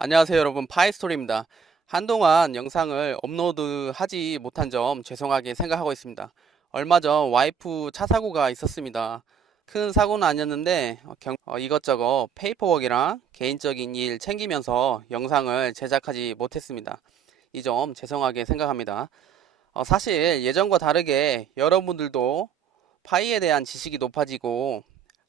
안녕하세요 여러분 파이스토리입니다. 한동안 영상을 업로드하지 못한 점 죄송하게 생각하고 있습니다. 얼마 전 와이프 차 사고가 있었습니다. 큰 사고는 아니었는데 어, 경- 어, 이것저것 페이퍼워크랑 개인적인 일 챙기면서 영상을 제작하지 못했습니다. 이 점 죄송하게 생각합니다. 어, 사실 예전과 다르게 여러분들도 파이에 대한 지식이 높아지고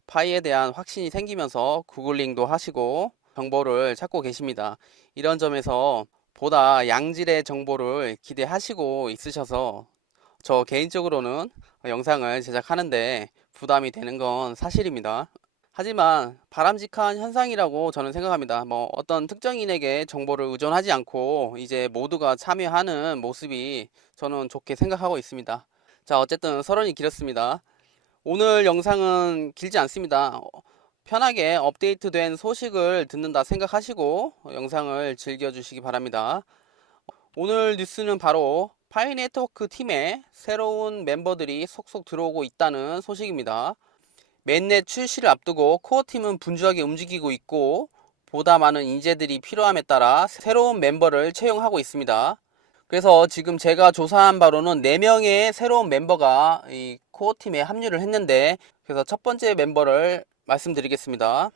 파이에 대한 확신이 생기면서 구글링도 하시고 정보를 찾고 계십니다. 이런 점에서 보다 양질의 정보를 기대하시고 있으셔서 저 개인적으로는 영상을 제작하는데 부담이 되는 건 사실입니다. 하지만 바람직한 현상이라고 저는 생각합니다. 뭐 어떤 특정인에게 정보를 의존하지 않고 이제 모두가 참여하는 모습이 저는 좋게 생각하고 있습니다. 자, 어쨌든 서론이 길었습니다. 오늘 영상은 길지 않습니다. 어, 편하게 업데이트된 소식을 듣는다 생각하시고 어, 영상을 즐겨주시기 바랍니다. 오늘 뉴스는 바로 파이 네트워크 팀에 새로운 멤버들이 속속 들어오고 있다는 소식입니다. 맨넷 출시를 앞두고 코어 팀은 분주하게 움직이고 있고 보다 많은 인재들이 필요함에 따라 새로운 멤버를 채용하고 있습니다. 그래서 지금 제가 조사한 바로는 4명의 새로운 멤버가 이 코어 팀에 합류를 했는데 그래서 첫 번째 멤버를 말씀드리겠습니다.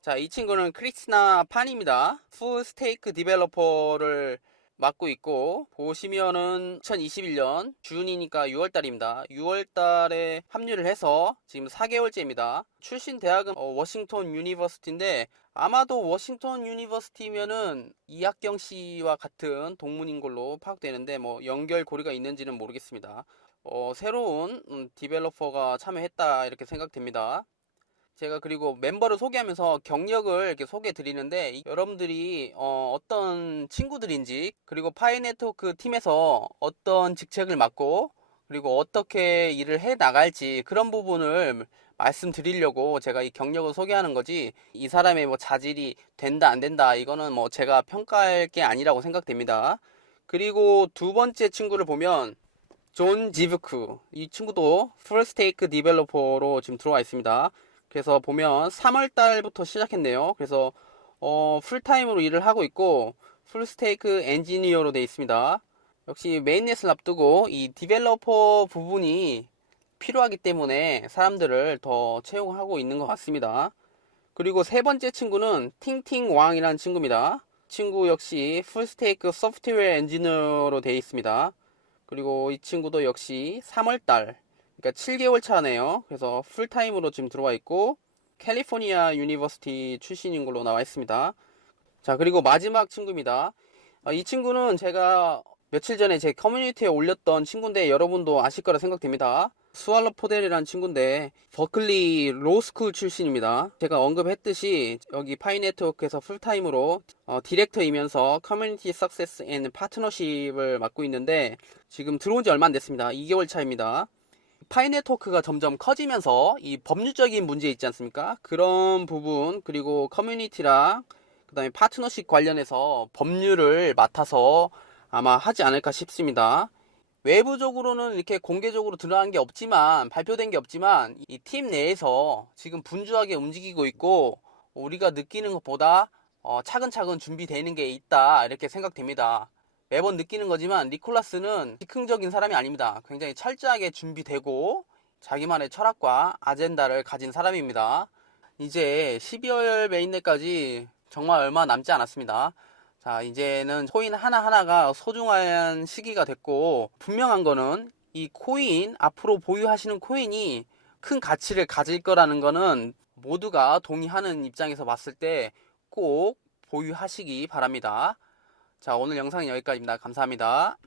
자, 이 친구는 크리스나 판입니다. 풀 스테이크 디벨로퍼를 맡고 있고 보시면은 2021년 준이니까 6월 달입니다. 6월 달에 합류를 해서 지금 4개월째입니다. 출신 대학은 어, 워싱턴 유니버시티인데 아마도 워싱턴 유니버시티면은 이학경 씨와 같은 동문인 걸로 파악되는데 뭐 연결 고리가 있는지는 모르겠습니다. 어, 새로운 음, 디벨로퍼가 참여했다 이렇게 생각됩니다. 제가 그리고 멤버를 소개하면서 경력을 이렇게 소개해 드리는데 이- 여러분들이 어, 떤 친구들인지 그리고 파이 네트워크 팀에서 어떤 직책을 맡고 그리고 어떻게 일을 해 나갈지 그런 부분을 말씀드리려고 제가 이 경력을 소개하는 거지 이 사람의 뭐 자질이 된다 안 된다 이거는 뭐 제가 평가할 게 아니라고 생각됩니다. 그리고 두 번째 친구를 보면 존 지브크 이 친구도 풀스테이크 디벨로퍼로 지금 들어와 있습니다. 그래서 보면 3월 달부터 시작했네요. 그래서 어, 풀타임으로 일을 하고 있고 풀스테이크 엔지니어로 되어 있습니다. 역시 메인넷을 앞두고 이 디벨로퍼 부분이 필요하기 때문에 사람들을 더 채용하고 있는 것 같습니다. 그리고 세 번째 친구는 팅팅 왕이라는 친구입니다. 친구 역시 풀스테이크 소프트웨어 엔지니어로 되어 있습니다. 그리고 이 친구도 역시 3월 달 그러니까 7개월 차네요. 그래서 풀타임으로 지금 들어와 있고 캘리포니아 유니버시티 출신인 걸로 나와 있습니다. 자, 그리고 마지막 친구입니다. 아, 이 친구는 제가 며칠 전에 제 커뮤니티에 올렸던 친구인데 여러분도 아실 거라 생각됩니다. 스왈러 포델이라는 친구인데 버클리 로스쿨 출신입니다. 제가 언급했듯이 여기 파이 네트워크에서 풀타임으로 어, 디렉터이면서 커뮤니티 석세스 앤 파트너십을 맡고 있는데 지금 들어온 지 얼마 안 됐습니다. 2개월 차입니다. 파이 네트워크가 점점 커지면서 이 법률적인 문제 있지 않습니까? 그런 부분 그리고 커뮤니티랑 그다음에 파트너십 관련해서 법률을 맡아서 아마 하지 않을까 싶습니다. 외부적으로는 이렇게 공개적으로 드러난 게 없지만 발표된 게 없지만 이 팀 내에서 지금 분주하게 움직이고 있고 우리가 느끼는 것보다 어, 차근차근 준비되는 게 있다 이렇게 생각됩니다. 매번 느끼는 거지만 니콜라스는 즉흥적인 사람이 아닙니다. 굉장히 철저하게 준비되고 자기만의 철학과 아젠다를 가진 사람입니다. 이제 12월 메인넷까지 정말 얼마 남지 않았습니다. 자, 이제는 코인 하나하나가 소중한 시기가 됐고, 분명한 거는 이 코인, 앞으로 보유하시는 코인이 큰 가치를 가질 거라는 거는 모두가 동의하는 입장에서 봤을 때 꼭 보유하시기 바랍니다. 자, 오늘 영상은 여기까지입니다. 감사합니다.